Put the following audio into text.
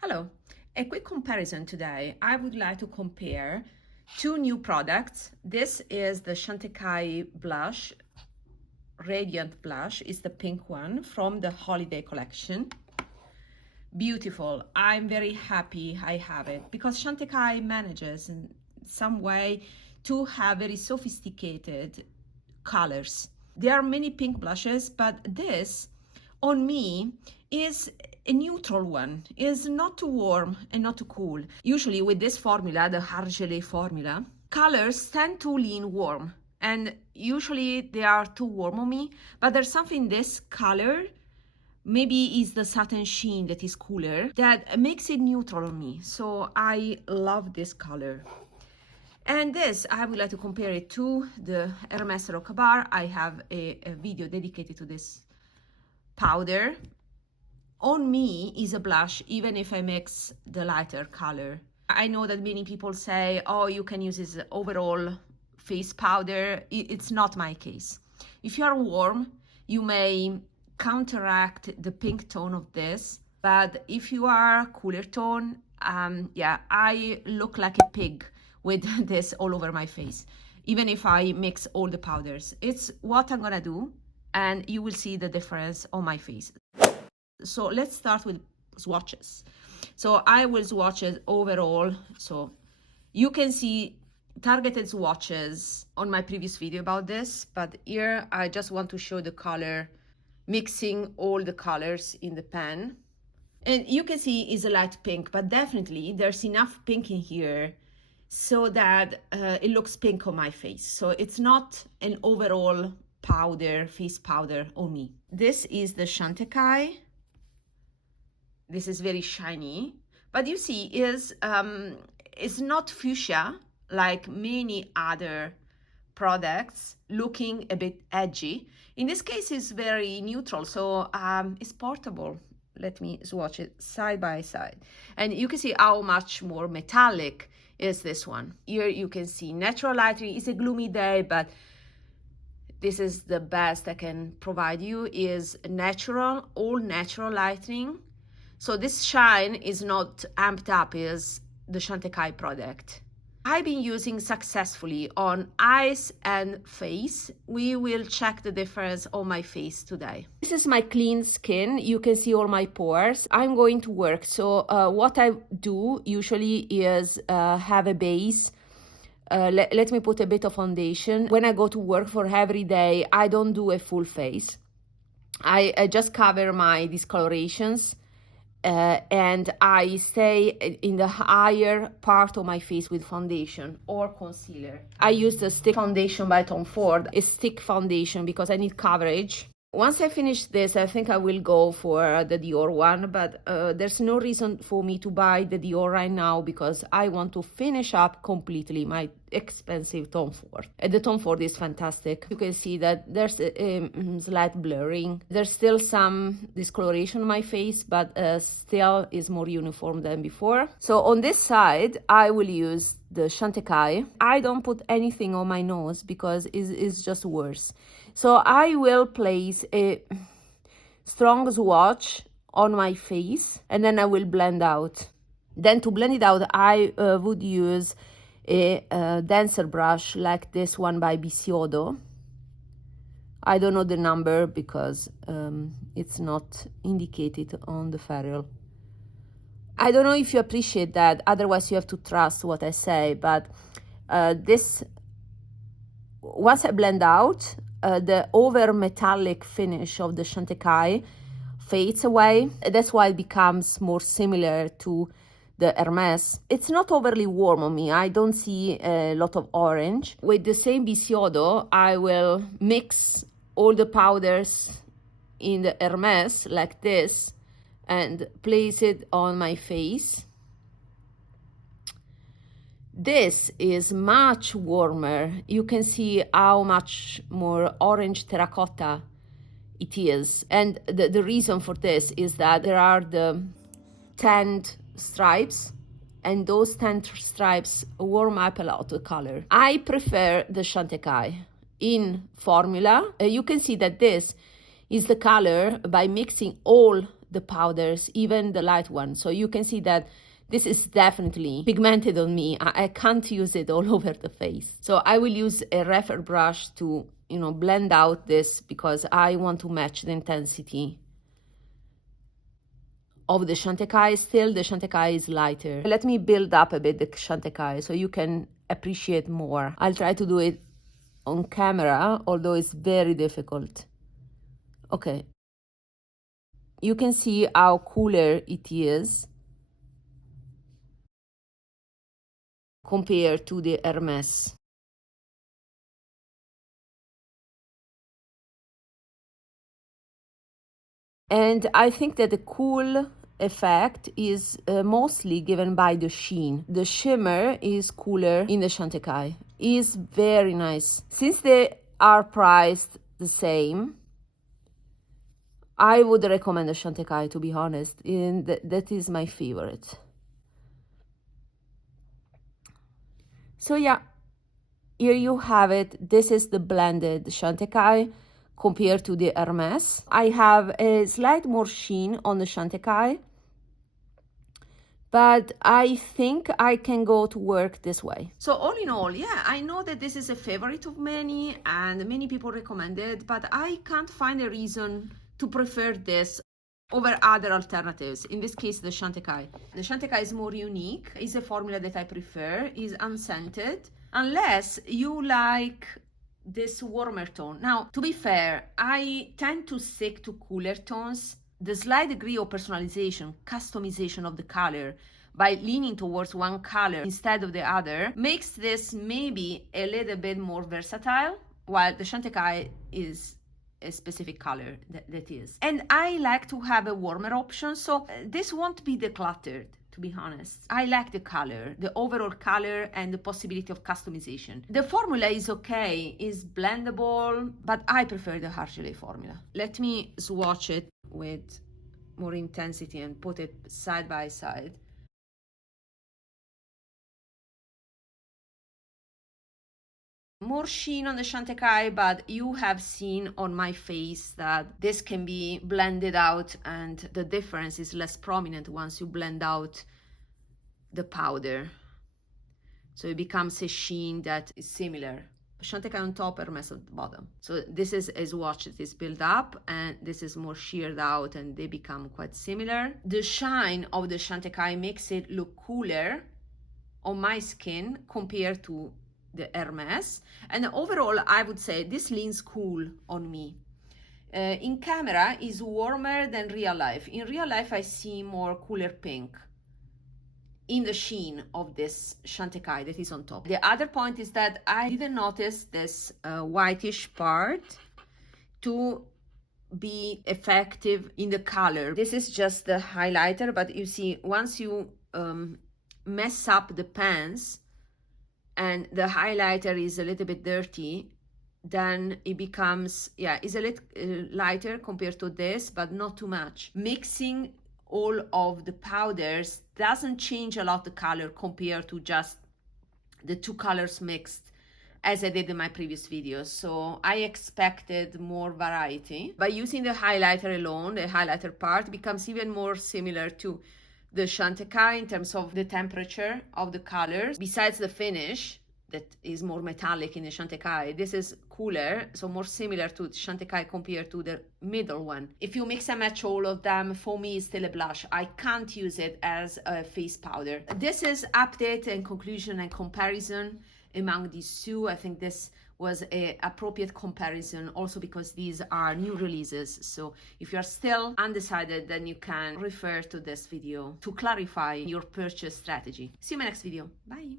Hello, a quick comparison today. I would like to compare two new products. This is the Chantecaille blush, Radiant Blush, is the pink one from the holiday collection. Beautiful. I'm very happy I have it because Chantecaille manages in some way to have very sophisticated colors. There are many pink blushes, but this on me is a neutral one, is not too warm and not too cool. Usually with this formula, the Hèrmes formula, colors tend to lean warm and usually they are too warm on me, but there's something in this color, maybe is the satin sheen that is cooler, that makes it neutral on me. So I love this color. And this, I would like to compare it to the Hèrmes Rocabar. I have a video dedicated to this powder. On me is a blush, even if I mix the lighter color. I know that many people say, oh, you can use this overall face powder. It's not my case. If you are warm, you may counteract the pink tone of this. But if you are cooler tone, I look like a pig with this all over my face, even if I mix all the powders. It's what I'm gonna do, and you will see the difference on my face. So let's start with swatches. So I will swatch it overall. So you can see targeted swatches on my previous video about this, but here I just want to show the color, mixing all the colors in the pan. And you can see it's a light pink, but definitely there's enough pink in here so that it looks pink on my face. So it's not an overall powder, face powder on me. This is the Chantecaille. This is very shiny, but you see it's not fuchsia like many other products, looking a bit edgy. In this case, it's very neutral, so it's portable. Let me swatch it side by side. And you can see how much more metallic is this one. Here you can see natural lighting. It's a gloomy day, but this is the best I can provide you, is natural, all natural lighting. So this shine is not amped up as the Chantecaille product. I've been using successfully on eyes and face. We will check the difference on my face today. This is my clean skin. You can see all my pores. I'm going to work. So what I do usually is have a base. Let me put a bit of foundation. When I go to work for every day, I don't do a full face. I just cover my discolorations. And I stay in the higher part of my face with foundation or concealer. I use the stick foundation by Tom Ford, a stick foundation, because I need coverage. Once I finish this, I think I will go for the Dior one, but there's no reason for me to buy the Dior right now because I want to finish up completely my expensive Tom Ford. And the Tom Ford is fantastic. You can see that there's a slight blurring. There's still some discoloration on my face, but still is more uniform than before. So on this side, I will use the Chantecaille. I don't put anything on my nose because it's just worse. So I will place a strong swatch on my face and then I will blend out. Then to blend it out, I would use a denser brush like this one by Bissiodo. I don't know the number because it's not indicated on the ferrule. I don't know if you appreciate that, otherwise you have to trust what I say, but this, once I blend out, the over metallic finish of the Chantecaille fades away. That's why it becomes more similar to the Hèrmes. It's not overly warm on me. I don't see a lot of orange. With the same Bissiodo, I will mix all the powders in the Hèrmes like this and place it on my face. This is much warmer. You can see how much more orange terracotta it is. And the reason for this is that there are the tanned stripes, and those tanned stripes warm up a lot the color. I prefer the Chantecaille in formula. You can see that this is the color by mixing all the powders, even the light one. So you can see that this is definitely pigmented on me. I can't use it all over the face. So I will use a refer brush to, blend out this, because I want to match the intensity of the Chantecaille. Still, the Chantecaille is lighter. Let me build up a bit the Chantecaille so you can appreciate more. I'll try to do it on camera, although it's very difficult. Okay. You can see how cooler it is compared to the Hèrmes. And I think that the cool effect is mostly given by the sheen. The shimmer is cooler in the Chantecaille. It's very nice. Since they are priced the same, I would recommend the Chantecaille, to be honest, and that is my favorite. So yeah, here you have it. This is the blended Chantecaille compared to the Hèrmes. I have a slight more sheen on the Chantecaille, but I think I can go to work this way. So all in all, yeah, I know that this is a favorite of many and many people recommend it, but I can't find a reason to prefer this over other alternatives. In this case, the Chantecaille. The Chantecaille is more unique, is a formula that I prefer, is unscented, unless you like this warmer tone. Now, to be fair, I tend to stick to cooler tones. The slight degree of personalization, customization of the color by leaning towards one color instead of the other makes this maybe a little bit more versatile, while the Chantecaille is a specific color that is. And I like to have a warmer option, so this won't be decluttered, to be honest. I like the color, the overall color, and the possibility of customization. The formula is okay, is blendable, but I prefer the Argelé formula. Let me swatch it with more intensity and put it side by side. More sheen on the Chantecaille, but you have seen on my face that this can be blended out, and the difference is less prominent once you blend out the powder. So it becomes a sheen that is similar. Chantecaille on top, Hèrmes at the bottom. So this is a swatch that is built up, and this is more sheared out, and they become quite similar. The shine of the Chantecaille makes it look cooler on my skin compared to the Hèrmes, and overall I would say this leans cool on me. In camera is warmer than real life. In real life I see more cooler pink in the sheen of this Chantecaille that is on top. The other point is that I didn't notice this whitish part to be effective in the color. This is just the highlighter, but you see, once you mess up the pans and the highlighter is a little bit dirty, then it becomes, it's a little lighter compared to this, but not too much. Mixing all of the powders doesn't change a lot the color compared to just the two colors mixed, as I did in my previous videos. So I expected more variety. By using the highlighter alone, the highlighter part becomes even more similar to the Chantecaille in terms of the temperature of the colors. Besides the finish, that is more metallic in the Chantecaille, this is cooler, so more similar to Chantecaille compared to the middle one. If you mix and match all of them, for me it's still a blush. I can't use it as a face powder. This is update and conclusion and comparison among these two. I think this was an appropriate comparison, also because these are new releases. So if you're still undecided, then you can refer to this video to clarify your purchase strategy. See you in my next video. Bye.